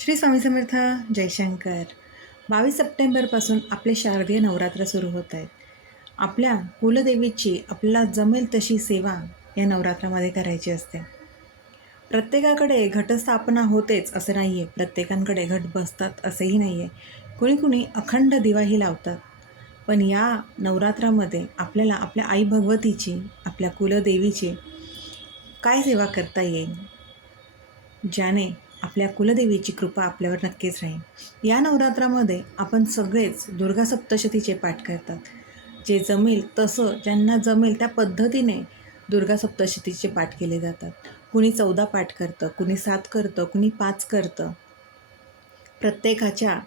श्री स्वामी समर्थ जयशंकर बावीस सप्टेंबरपासून आपले शारदीय नवरात्र सुरू होत आहेत. आपल्या कुलदेवीची आपल्याला जमेल तशी सेवा या नवरात्रामध्ये करायची असते. प्रत्येकाकडे घटस्थापना होतेच असं नाही आहे प्रत्येकांकडे घट बसतात असंही नाही आहे कुणी कुणी अखंड दिवाही लावतात. पण या नवरात्रामध्ये आपल्याला आपल्या आई भगवतीची आपल्या कुलदेवीची काय सेवा करता येईल? ज्याने आपल्या कुलदेवीची कृपा आपल्यावर नक्कीच राहील. या नवरात्रामध्ये आपण सगळेच दुर्गा सप्तशतीचे पाठ करतात. जे जमेल तसं ज्यांना जमेल त्या पद्धतीने दुर्गा सप्तशतीचे पाठ केले जातात. कुणी चौदा पाठ करतं कुणी सात करतं कुणी पाच करतं. प्रत्येकाच्या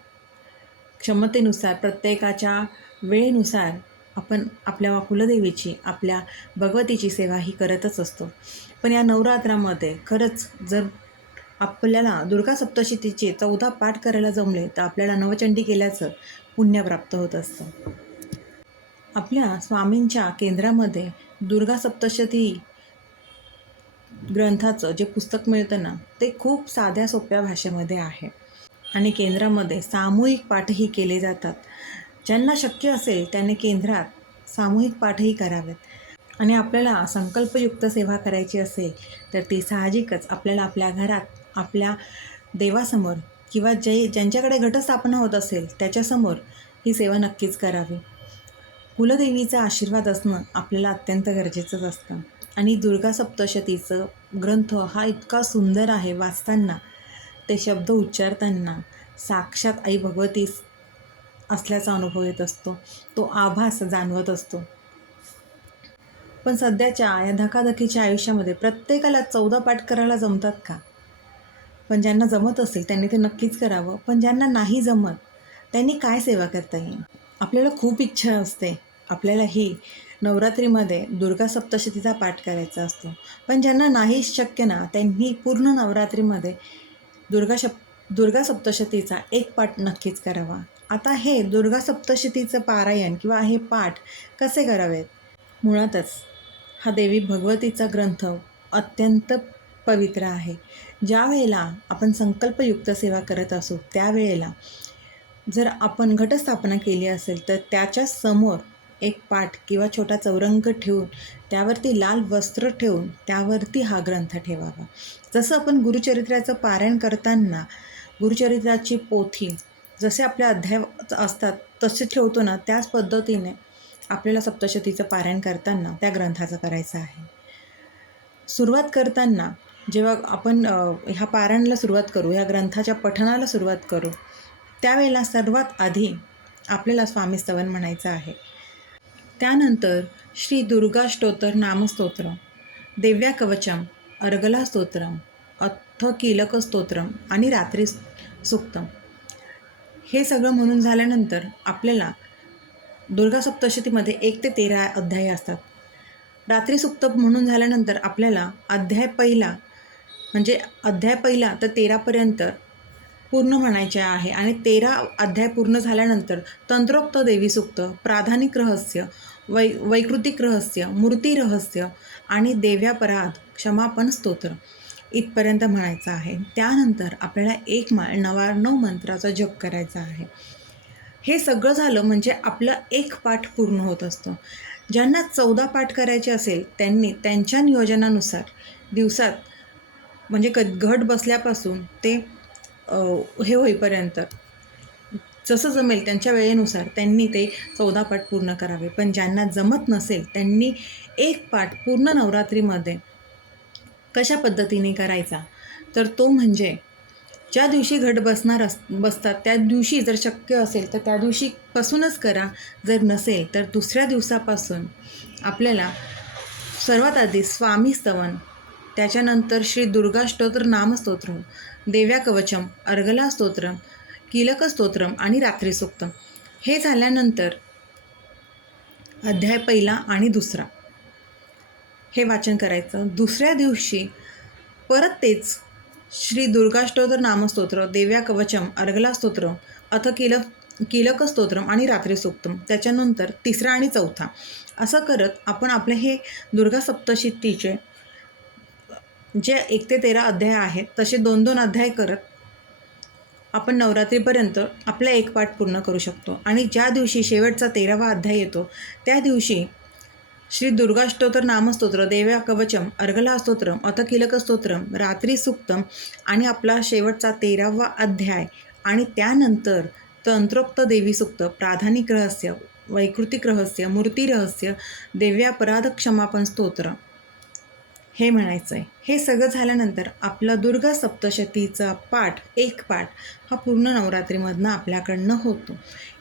क्षमतेनुसार प्रत्येकाच्या वेळेनुसार आपण आपल्या कुलदेवीची आपल्या भगवतीची सेवा ही करतच असतो. पण या नवरात्रामध्ये खरंच जर आपल्याला दुर्गा सप्तशतीचे चौदा पाठ करायला जमले तर आपल्याला नवचंडी केल्याचं पुण्य प्राप्त होत असतं. आपल्या स्वामींच्या केंद्रामध्ये दुर्गा सप्तशती ग्रंथाचं जे पुस्तक मिळतं ना ते खूप साध्या सोप्या भाषेमध्ये आहे. आणि केंद्रामध्ये सामूहिक पाठही केले जातात. ज्यांना शक्य असेल त्याने केंद्रात सामूहिक पाठही करावेत. आणि आपल्याला संकल्पयुक्त सेवा करायची असेल तर ती साहजिकच आपल्याला आपल्या घरात आपल्या देवासमोर किंवा जे ज्यांच्याकडे घटस्थापना होत असेल त्याच्यासमोर ही सेवा नक्कीच करावी. कुलदेवीचा आशीर्वाद असणं आपल्याला अत्यंत गरजेचंच असतं. आणि दुर्गा सप्तशतीचं ग्रंथ हा इतका सुंदर आहे वाचताना ते शब्द उच्चारताना साक्षात आई भगवती असल्याचा अनुभव येत असतो. तो आभास जाणवत असतो. पण सध्याच्या या धकाधकीच्या आयुष्यामध्ये प्रत्येकाला चौदा पाठ करायला जमतात का? पण ज्यांना जमत असेल त्यांनी ते नक्कीच करावं. पण ज्यांना नाही जमत त्यांनी काय सेवा करता येईल? आपल्याला खूप इच्छा असते. आपल्याला ही नवरात्रीमध्ये दुर्गा सप्तशतीचा पाठ करायचा असतो. पण ज्यांना नाही शक्य ना त्यांनी पूर्ण नवरात्रीमध्ये दुर्गा शप दुर्गा सप्तशतीचा एक पाठ नक्कीच करावा. आता हे दुर्गा सप्तशतीचं पारायण किंवा हे पाठ कसे करावेत? मुळातच हा देवी भगवतीचा ग्रंथ अत्यंत पवित्र आहे. ज्या वेळेला आपण संकल्पयुक्त सेवा करत असू त्यावेळेला जर आपण घटस्थापना केली असेल तर त्याच्यासमोर एक पाठ किंवा छोटा चौरंग ठेवून त्यावरती लाल वस्त्र ठेवून त्यावरती हा ग्रंथ ठेवावा. जसं आपण गुरुचरित्राचं पारायण करताना गुरुचरित्राची पोथी जसे आपल्या अध्याय असतात तसे ठेवतो ना त्याच पद्धतीने आपल्याला सप्तशतीचं पारायण करताना त्या ग्रंथाचं करायचं आहे. सुरुवात करताना जेव्हा आपण ह्या पारायणाला सुरुवात करू ह्या ग्रंथाच्या पठणाला सुरुवात करू त्यावेळेला सर्वात आधी आपल्याला स्वामी स्तवन म्हणायचं आहे. त्यानंतर श्री दुर्गा स्तोत्र नामस्तोत्र देव्या कवचम अर्गला स्तोत्रम अथ कीलक स्तोत्रम आणि रात्री सुक्तम. हे सगळं म्हणून झाल्यानंतर आपल्याला दुर्गा सप्तशतीमध्ये एक ते तेरा अध्याय असतात. रात्री सुक्त म्हणून झाल्यानंतर आपल्याला अध्याय पहिला म्हणजे अध्याय पहिला तर तेरापर्यंत पूर्ण म्हणायचे आहे. आणि तेरा अध्याय पूर्ण झाल्यानंतर तंत्रोक्त देवी सुक्त प्राधानिक रहस्य वै वैकृतिक रहस्य मूर्ती रहस्य आणि देव्यापराध क्षमापण स्तोत्र इथपर्यंत म्हणायचं आहे. त्यानंतर आपल्याला एक मा नवाण्णव मंत्राचा जप करायचा आहे. हे सगळं झालं म्हणजे आपलं एक पाठ पूर्ण होत असतो. ज्यांना चौदा पाठ करायचे असेल त्यांनी त्यांच्या नियोजनानुसार दिवसात म्हणजे क घट बसल्यापासून ते हे होईपर्यंत जसं जमेल त्यांच्या वेळेनुसार त्यांनी ते चौदा पाठ पूर्ण करावे. पण ज्यांना जमत नसेल त्यांनी एक पाठ पूर्ण नवरात्रीमध्ये कशा पद्धतीने करायचा? तर तो म्हणजे ज्या दिवशी घट बसणार अस बसतात त्या दिवशी जर शक्य असेल तर त्या दिवशीपासूनच करा. जर नसेल तर दुसऱ्या दिवसापासून आपल्याला सर्वात आधी स्वामी स्तवन त्याच्यानंतर श्री दुर्गा स्तोत्र नामस्तोत्र देव्या कवचम अर्गला स्तोत्रम किलक स्तोत्रम आणि रात्री सुक्तम. हे झाल्यानंतर अध्याय पहिला आणि दुसरा. हे वाचन करायचं. दुसऱ्या दिवशी परत तेच श्री दुर्गाष्टोत्र नामस्तोत्र देव्या कवचम अर्गला स्तोत्र अथ किल किलक स्तोत्रम आणि रात्री सुक्तम. त्याच्यानंतर तिसरा आणि चौथा. असं करत आपण आपले हे दुर्गा सप्तशतीचे जे एक ते तेरा अध्याय आहेत तसे दोन दोन अध्याय करत आपण नवरात्रीपर्यंत आपला एक पाठ पूर्ण करू शकतो. आणि ज्या दिवशी शेवटचा तेरावा अध्याय येतो त्या दिवशी श्री दुर्गाष्टोत्र नामस्तोत्र देव्या कवचम अर्गला स्तोत्रम स्तोत्रम रात्री सुक्तम आणि आपला शेवटचा तेरावा अध्याय आणि त्यानंतर तंत्रोक्त देवी सुक्त प्राधानिक रहस्य वैकृतिक रहस्य मूर्ती रहस्य देव्यापराध क्षमापन स्तोत्र. हे म्हणायचं आहे हे सगळं झाल्यानंतर आपला दुर्गा सप्तशतीचा पाठ एक पाठ हा पूर्ण नवरात्रीमधनं आपल्याकडनं होतो.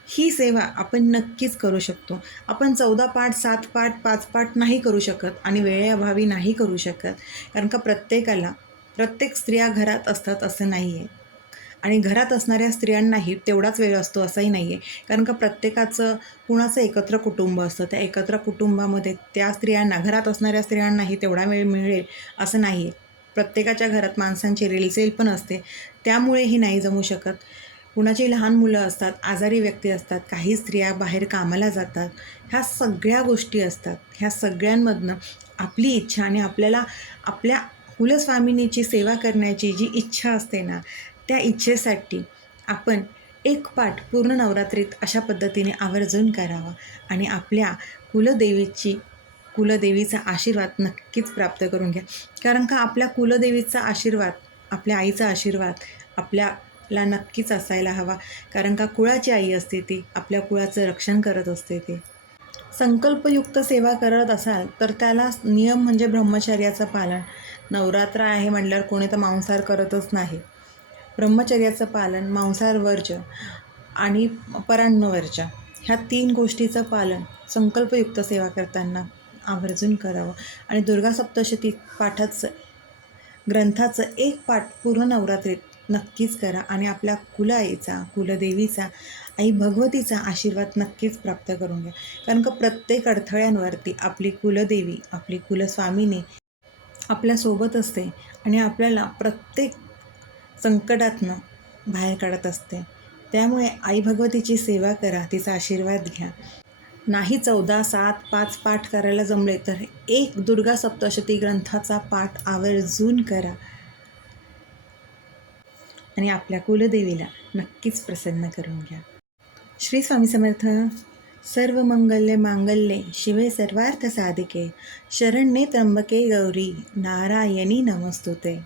ही सेवा आपण नक्कीच करू शकतो. आपण चौदा पाठ सात पाठ पाच पाठ नाही करू शकत आणि वेळेअभावी नाही करू शकत. कारण का प्रत्येकाला प्रत्येक स्त्रिया घरात असतात असं नाही आहे आणि घरात असणाऱ्या स्त्रियांनाही तेवढाच वेळ असतो असंही नाही आहे कारण का प्रत्येकाचं कुणाचं एकत्र कुटुंब असतं. त्या एकत्र कुटुंबामध्ये त्या स्त्रियांना घरात असणाऱ्या स्त्रियांनाही तेवढा वेळ मिळेल असं नाही आहे प्रत्येकाच्या घरात माणसांची रेलचेल पण असते. त्यामुळेही नाही जमू शकत. कुणाची लहान मुलं असतात आजारी व्यक्ती असतात काही स्त्रिया बाहेर कामाला जातात ह्या सगळ्या गोष्टी असतात. ह्या सगळ्यांमधनं आपली इच्छा आणि आपल्याला आपल्या कुलस्वामिनीची सेवा करण्याची जी इच्छा असते ना त्या इच्छेसाठी आपण एक पाठ पूर्ण नवरात्रीत अशा पद्धतीने आवर्जून करावा आणि आपल्या कुलदेवीची कुलदेवीचा आशीर्वाद नक्कीच प्राप्त करून घ्या. कारण का आपल्या कुलदेवीचा आशीर्वाद आपल्या आईचा आशीर्वाद आपल्याला नक्कीच असायला हवा. कारण का कुळाची आई असते ती आपल्या कुळाचं रक्षण करत असते ती. संकल्पयुक्त सेवा करत असाल तर त्याला नियम म्हणजे ब्रह्मचर्याचं पालन. नवरात्र आहे म्हटल्यावर कोणी तर मांसाहार करतच नाही. ब्रह्मचर्याचं पालन मांसाहार वर्ज आणि पराण्नवर्ज ह्या तीन गोष्टीचं पालन संकल्पयुक्त सेवा करताना आवर्जून करावं. आणि दुर्गा सप्तशती पाठाचं ग्रंथाचं एक पाठ पूर्ण नवरात्रीत नक्कीच करा आणि आपल्या कुलाईचा कुलदेवीचा आई भगवतीचा आशीर्वाद नक्कीच प्राप्त करून घ्या. कारण का प्रत्येक अडथळ्यांवरती आपली कुलदेवी आपली कुलस्वामिनी आपल्यासोबत असते आणि आपल्याला प्रत्येक संकटातनं बाहेर काढत असते. त्यामुळे आई भगवतीची सेवा करा तिचा आशीर्वाद घ्या. नाही चौदा सात पाच पाठ करायला जमले तर एक दुर्गा सप्तशती ग्रंथाचा पाठ आवर्जून करा. आणि आपल्या कुलदेवीला नक्कीच प्रसन्न करून घ्या. श्री स्वामी समर्थ सर्व मंगल्य मांगल्ये शिवे सर्वार्थ साधिके. शरण्ये त्र्यंबके गौरी नारायणी नमस्तुते.